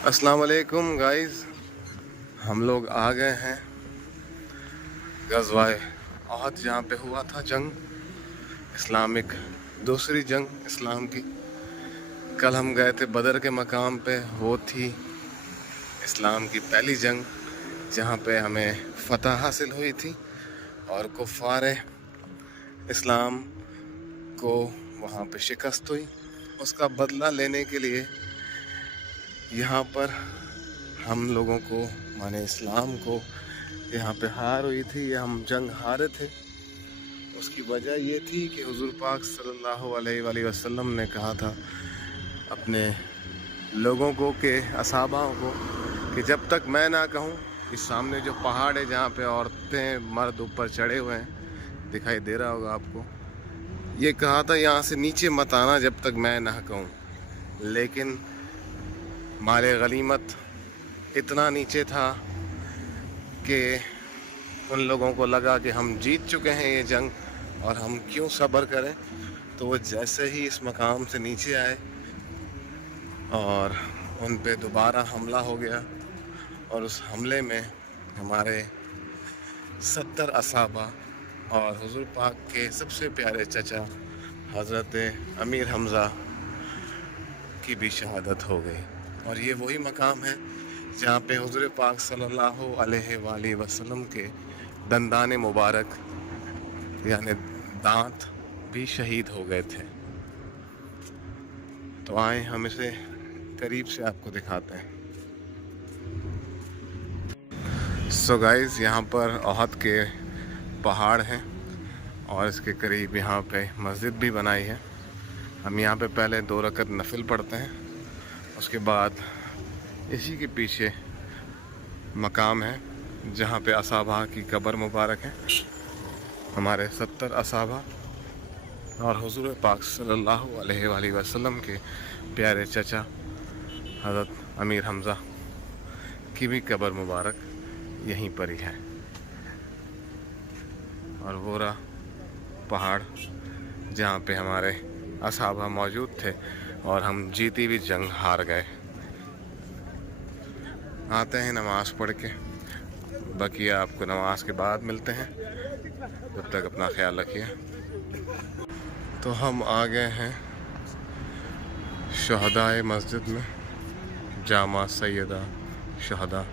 अस्सलाम वालेकुम गाइस, हम लोग आ गए हैं ग़ज़वा अहद जहाँ पे हुआ था जंग इस्लामिक, दूसरी जंग इस्लाम की। कल हम गए थे बदर के मकाम पे, वो थी इस्लाम की पहली जंग जहाँ पे हमें फ़तह हासिल हुई थी और कुफ़ार इस्लाम को वहाँ पे शिकस्त हुई। उसका बदला लेने के लिए यहाँ पर हम लोगों को, माने इस्लाम को, यहाँ पे हार हुई थी या हम जंग हारे थे। उसकी वजह ये थी कि हुज़ूर पाक सल्लल्लाहु अलैहि वसल्लम ने कहा था अपने लोगों को, के असहाबाओं को, कि जब तक मैं ना कहूँ, इस सामने जो पहाड़ है जहाँ पे औरतें मर्द ऊपर चढ़े हुए हैं, दिखाई दे रहा होगा आपको, ये कहा था यहाँ से नीचे मत आना जब तक मैं ना कहूँ। लेकिन माले गनीमत इतना नीचे था कि उन लोगों को लगा कि हम जीत चुके हैं ये जंग और हम क्यों सब्र करें। तो वो जैसे ही इस मकाम से नीचे आए और उन पे दोबारा हमला हो गया और उस हमले में हमारे 70 असहाबा और हुज़ूर पाक के सबसे प्यारे चचा हज़रत अमीर हमज़ा की भी शहादत हो गई। और ये वही मकाम है जहाँ पे हुज़ूर पाक सल्लल्लाहु अलैहि वसल्लम के दंदान मुबारक यानी दांत भी शहीद हो गए थे। तो आए हम इसे करीब से आपको दिखाते हैं। सो गाइस, यहाँ पर अहद के पहाड़ हैं और इसके करीब यहाँ पे मस्जिद भी बनाई है। हम यहाँ पे पहले 2 रकत नफिल पढ़ते हैं, उसके बाद इसी के पीछे मकाम है जहाँ पे असहाबा की कब्र मुबारक है, हमारे 70 असहाबा और हुज़ूर पाक सल्लल्लाहु अलैहि वसल्लम के प्यारे चचा हज़रत अमीर हमज़ा की भी कब्र मुबारक यहीं पर ही है। और वो रहा पहाड़ जहाँ पे हमारे असहाबा मौजूद थे और हम जीती हुई जंग हार गए। आते हैं नमाज़ पढ़ के, बाकी आपको नमाज के बाद मिलते हैं। जब तक अपना ख्याल रखिए। तो हम आ गए हैं शहदाए मस्जिद में, जामा सैयदा शहदा।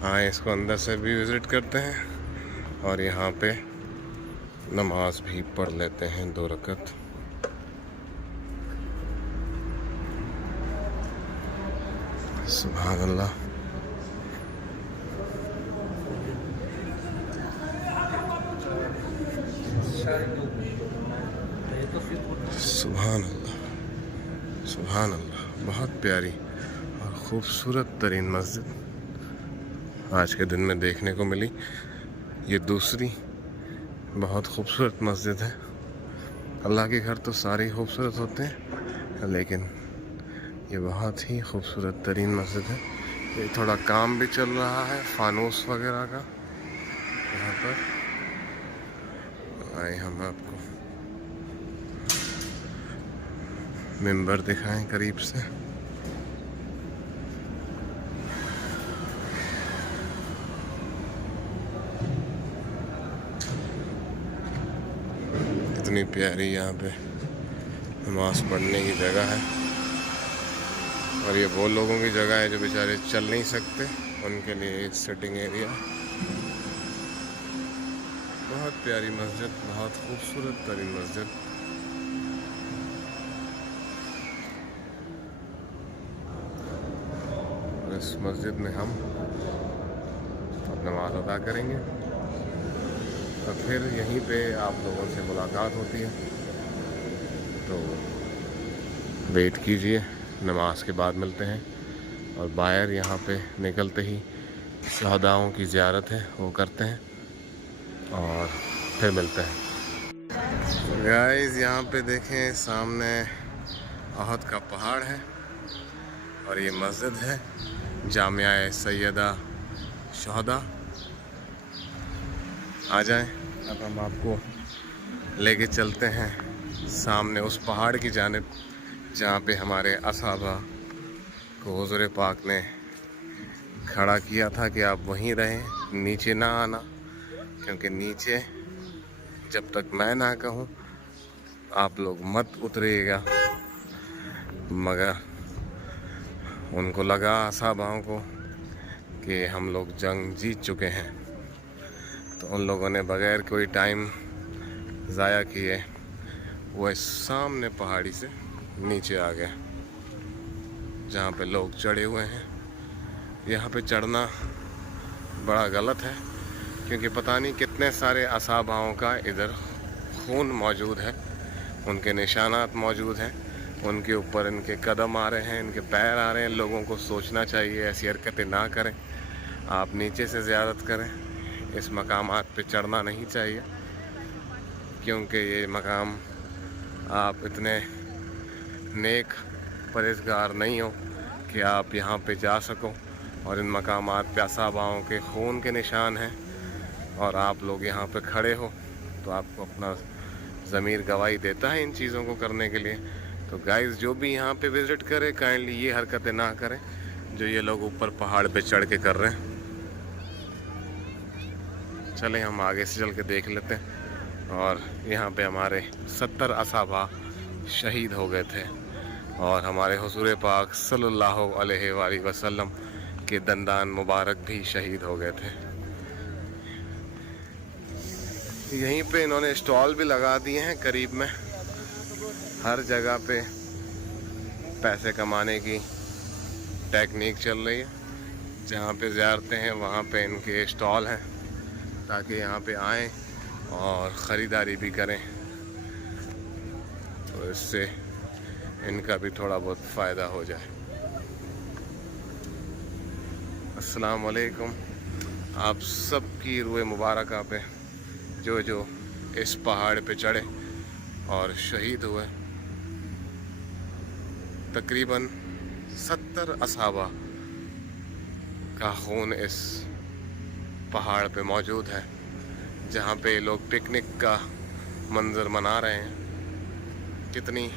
हाँ, इसको अंदर से भी विज़िट करते हैं और यहाँ पे नमाज भी पढ़ लेते हैं 2 रकत। सुभान अल्लाह, सुभान अल्लाह, सुभान अल्लाह। बहुत प्यारी और ख़ूबसूरत तरीन मस्जिद आज के दिन में देखने को मिली। ये दूसरी बहुत खूबसूरत मस्जिद है। अल्लाह के घर तो सारे खूबसूरत होते हैं, लेकिन ये बहुत ही खूबसूरत तरीन मस्जिद है। ये थोड़ा काम भी चल रहा है फानूस वगैरह का। यहाँ पर आए हम आपको मिंबर दिखाएं करीब से। इतनी प्यारी यहाँ पे नमाज पढ़ने की जगह है। और ये वो लोगों की जगह है जो बेचारे चल नहीं सकते, उनके लिए सिटिंग एरिया। बहुत प्यारी मस्जिद, बहुत खूबसूरत तरीन मस्जिद। इस मस्जिद में हम अब नमाज अदा करेंगे और फिर यहीं पे आप लोगों से मुलाकात होती है। तो वेट कीजिए, नमाज के बाद मिलते हैं। और बाहर यहाँ पे निकलते ही शहदाओं की ज़ियारत है, वो करते हैं और फिर मिलते हैं। गाइस, यहाँ पे देखें, सामने अहद का पहाड़ है और ये मस्जिद है जामिया सैयदा शहदा। आ जाएं, अब हम आपको लेके चलते हैं सामने उस पहाड़ की जानिब जहाँ पे हमारे असहाबा को हुज़ूर पाक ने खड़ा किया था कि आप वहीं रहें, नीचे ना आना, क्योंकि नीचे जब तक मैं ना कहूँ आप लोग मत उतरिएगा। मगर उनको लगा असहाबाओं को कि हम लोग जंग जीत चुके हैं, तो उन लोगों ने बग़ैर कोई टाइम ज़ाया किए वो इस सामने पहाड़ी से नीचे आ गए जहाँ पे लोग चढ़े हुए हैं। यहाँ पे चढ़ना बड़ा गलत है, क्योंकि पता नहीं कितने सारे असहाबाओं का इधर खून मौजूद है, उनके निशानात मौजूद हैं, उनके ऊपर इनके कदम आ रहे हैं, इनके पैर आ रहे हैं। लोगों को सोचना चाहिए, ऐसी हरकतें ना करें। आप नीचे से ज़ियारत करें, इस मकामात पे चढ़ना नहीं चाहिए, क्योंकि ये मकाम आप इतने नेक परहेज़गार नहीं हो कि आप यहाँ पे जा सको। और इन मकामात पे असहाबाओं के खून के निशान हैं और आप लोग यहाँ पे खड़े हो, तो आपको अपना ज़मीर गवाही देता है इन चीज़ों को करने के लिए। तो गाइस, जो भी यहाँ पे विज़िट करे, काइंडली ये हरकतें ना करें जो ये लोग ऊपर पहाड़ पे चढ़ के कर रहे हैं। चलें हम आगे से चल के देख लेते हैं। और यहाँ पे हमारे 70 असहाबा शहीद हो गए थे और हमारे हुज़ूर पाक सल्लल्लाहु अलैहि वसल्लम के दंदान मुबारक भी शहीद हो गए थे। यहीं पे इन्होंने स्टॉल भी लगा दिए हैं करीब में। हर जगह पे पैसे कमाने की टेक्निक चल रही है। जहाँ पे ज़ियारतें हैं वहाँ पे इनके स्टॉल हैं, ताकि यहाँ पे आएँ और ख़रीदारी भी करें, तो इससे इनका भी थोड़ा बहुत फ़ायदा हो जाए। अस्सलाम वालेकुम। आप सब की रूह मुबारक पे जो जो इस पहाड़ पे चढ़े और शहीद हुए। तकरीबन 70 असहाबा का खून इस पहाड़ पे मौजूद है, जहाँ पे लोग पिकनिक का मंजर मना रहे हैं। कितनी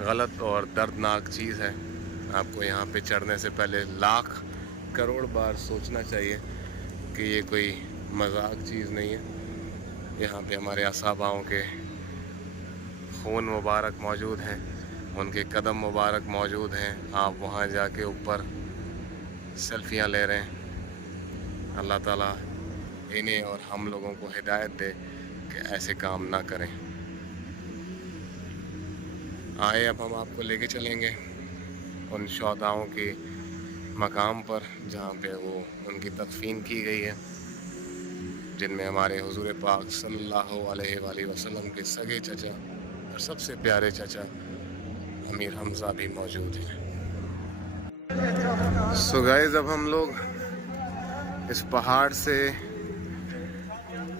गलत और दर्दनाक चीज़ है। आपको यहाँ पे चढ़ने से पहले लाख करोड़ बार सोचना चाहिए कि ये कोई मजाक चीज़ नहीं है। यहाँ पे हमारे असहाबाओं के खून मुबारक मौजूद हैं, उनके कदम मुबारक मौजूद हैं। आप वहाँ जाके ऊपर सेल्फियाँ ले रहे हैं। अल्लाह ताला इन्हें और हम लोगों को हिदायत दे कि ऐसे काम ना करें। आए, अब हम आपको लेके चलेंगे उन शहदाओं के मकाम पर जहाँ पे वो उनकी तदफीन की गई है, जिनमें हमारे हुज़ूर पाक सल्लल्लाहु अलैहि वसल्लम के सगे चचा और सबसे प्यारे चचा अमीर हमज़ा भी मौजूद हैं। सो गाइस, अब हम लोग इस पहाड़ से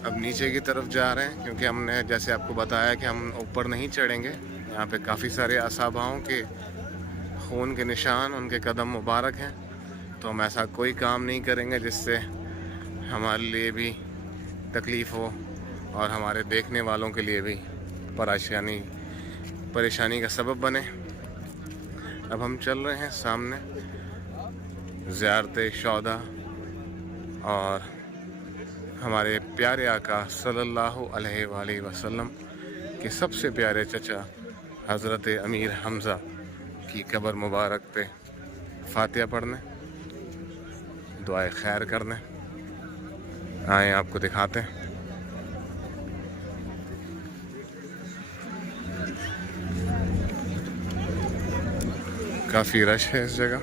अब नीचे की तरफ जा रहे हैं, क्योंकि हमने जैसे आपको बताया कि हम ऊपर नहीं चढ़ेंगे। यहाँ पे काफ़ी सारे असहाबाओं के खून के निशान, उनके कदम मुबारक हैं, तो हम ऐसा कोई काम नहीं करेंगे जिससे हमारे लिए भी तकलीफ़ हो और हमारे देखने वालों के लिए भी परेशानी का सबब बने। अब हम चल रहे हैं सामने ज़ियारत शौदा और हमारे प्यारे आका सल्लल्लाहु अलैहि वसल्लम के सबसे प्यारे चचा हज़रत अमीर हमज़ा की कब्र मुबारक पे फातिहा पढ़ने, दुआए खैर करने। आए आपको दिखाते हैं। काफ़ी रश है इस जगह।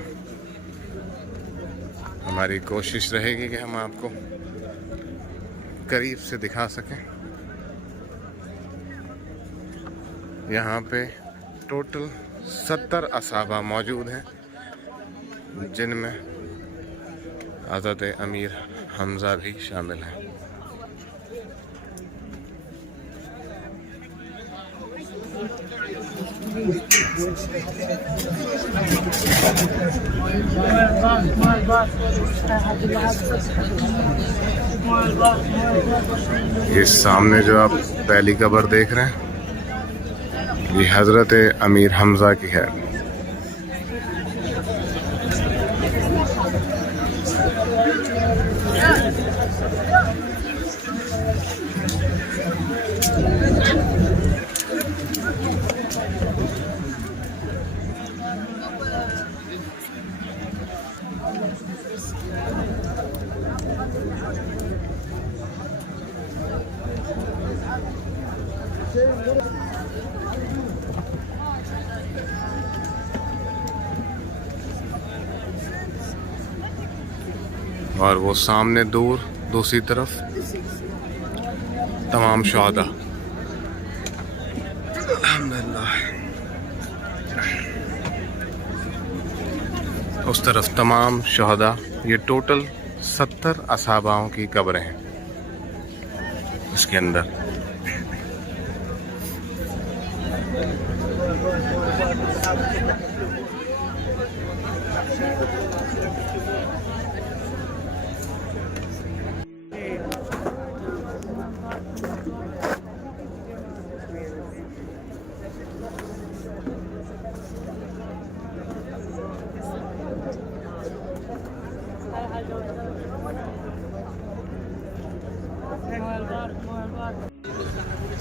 हमारी कोशिश रहेगी कि हम आपको करीब से दिखा सकें। यहाँ पे टोटल 70 असहाबा मौजूद हैं, जिनमें हज़रत अमीर हमज़ा भी शामिल हैं। ये सामने जो आप पहली कब्र देख रहे हैं, یہ حضرت امیر حمزہ کی ہے. اور وہ سامنے دور دوسری طرف تمام شہداء. الحمدللہ. اس طرف تمام شہداء. یہ ٹوٹل 70 اصحاباؤں کی قبریں ہیں اس کے اندر.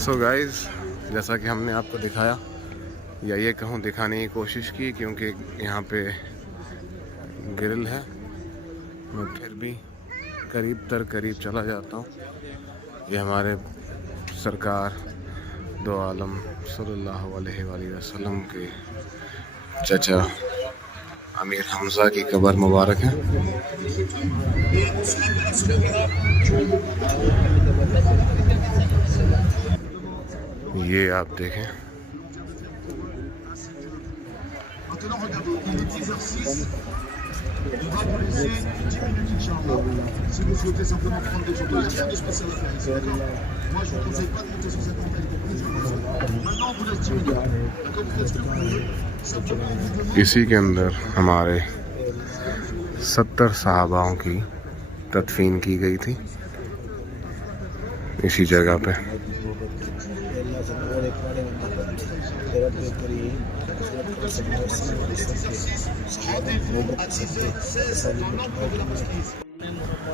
سو گائز، جیسا کہ ہم نے آپ کو دکھایا یا یہ کہوں دکھانے کی کوشش کی، کیونکہ یہاں پہ گرل ہے، میں پھر بھی قریب چلا جاتا ہوں. یہ ہمارے سرکار دو عالم صلی اللہ علیہ وآلہ وسلم کے چچا امیر حمزہ کی قبر مبارک ہے. یہ آپ دیکھیں. اسی کے اندر ہمارے 70 صحاباؤں کی تدفین کی گئی تھی اسی جگہ پہ.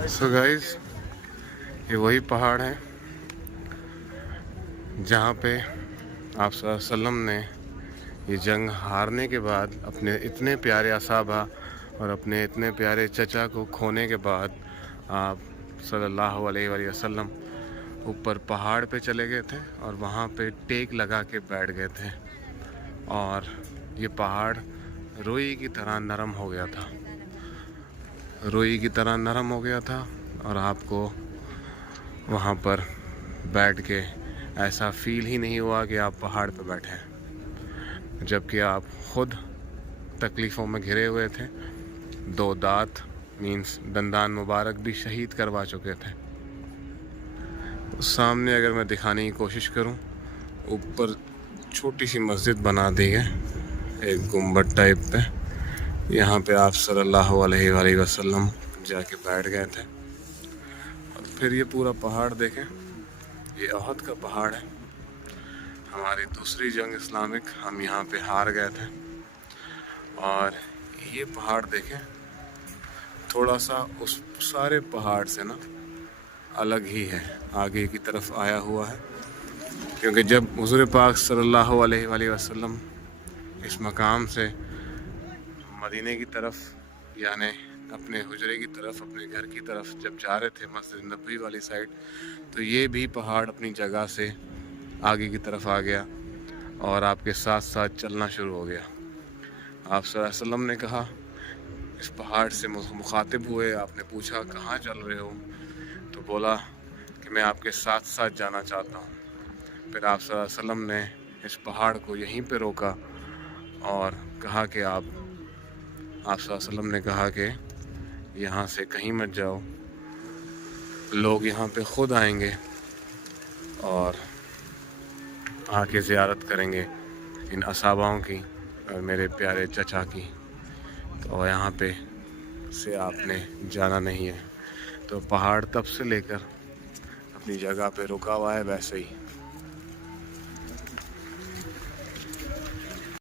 سو گائز، یہ وہی پہاڑ ہے جہاں پہ آپ صلی اللہ علیہ وسلم نے یہ جنگ ہارنے کے بعد اپنے اتنے پیارے اصحابہ اور اپنے اتنے پیارے چچا کو کھونے کے بعد آپ صلی اللہ علیہ وآلہ وسلم اوپر پہاڑ پہ چلے گئے تھے اور وہاں پہ ٹیک لگا کے بیٹھ گئے تھے. اور یہ پہاڑ روئی کی طرح نرم ہو گیا تھا، اور آپ کو وہاں پر بیٹھ کے ایسا فیل ہی نہیں ہوا کہ آپ پہاڑ پہ بیٹھے ہیں، جبکہ آپ خود تکلیفوں میں گھرے ہوئے تھے. 2 دانت مینس دندان مبارک بھی شہید کروا چکے تھے. سامنے اگر میں دکھانے کی کوشش کروں، اوپر چھوٹی سی مسجد بنا دی ہے ایک گنبد ٹائپ پہ. یہاں پہ آپ صلی اللہ علیہ وآلہ وسلم جا کے بیٹھ گئے تھے. اور پھر یہ پورا پہاڑ دیکھیں، یہ احد کا پہاڑ ہے. ہماری دوسری جنگ اسلامک ہم یہاں پہ ہار گئے تھے. اور یہ پہاڑ دیکھیں، تھوڑا سا اس سارے پہاڑ سے نا الگ ہی ہے، آگے کی طرف آیا ہوا ہے. کیونکہ جب حضور پاک صلی اللہ علیہ وآلہ وسلم اس مقام سے مدینے کی طرف، یعنی اپنے حجرے کی طرف، اپنے گھر کی طرف جب جا رہے تھے مسجد نبوی والی سائڈ، تو یہ بھی پہاڑ اپنی جگہ سے آگے کی طرف آ گیا اور آپ کے ساتھ ساتھ چلنا شروع ہو گیا. آپ صلی اللہ علیہ وسلم نے کہا، اس پہاڑ سے مخاطب ہوئے، آپ نے پوچھا کہاں چل رہے ہو؟ تو بولا کہ میں آپ کے ساتھ ساتھ جانا چاہتا ہوں. پھر آپ صلی اللہ علیہ وسلم نے اس پہاڑ کو یہیں پہ روکا اور کہا کہ آپ صلی اللہ علیہ وسلم نے کہا کہ یہاں سے کہیں مت جاؤ، لوگ یہاں پہ خود آئیں گے اور آ کے زیارت کریں گے ان اصحاباؤں کی اور میرے پیارے چچا کی، تو یہاں پہ سے آپ نے جانا نہیں ہے. تو پہاڑ تب سے لے کر اپنی جگہ پہ رکا ہوا ہے ویسے ہی.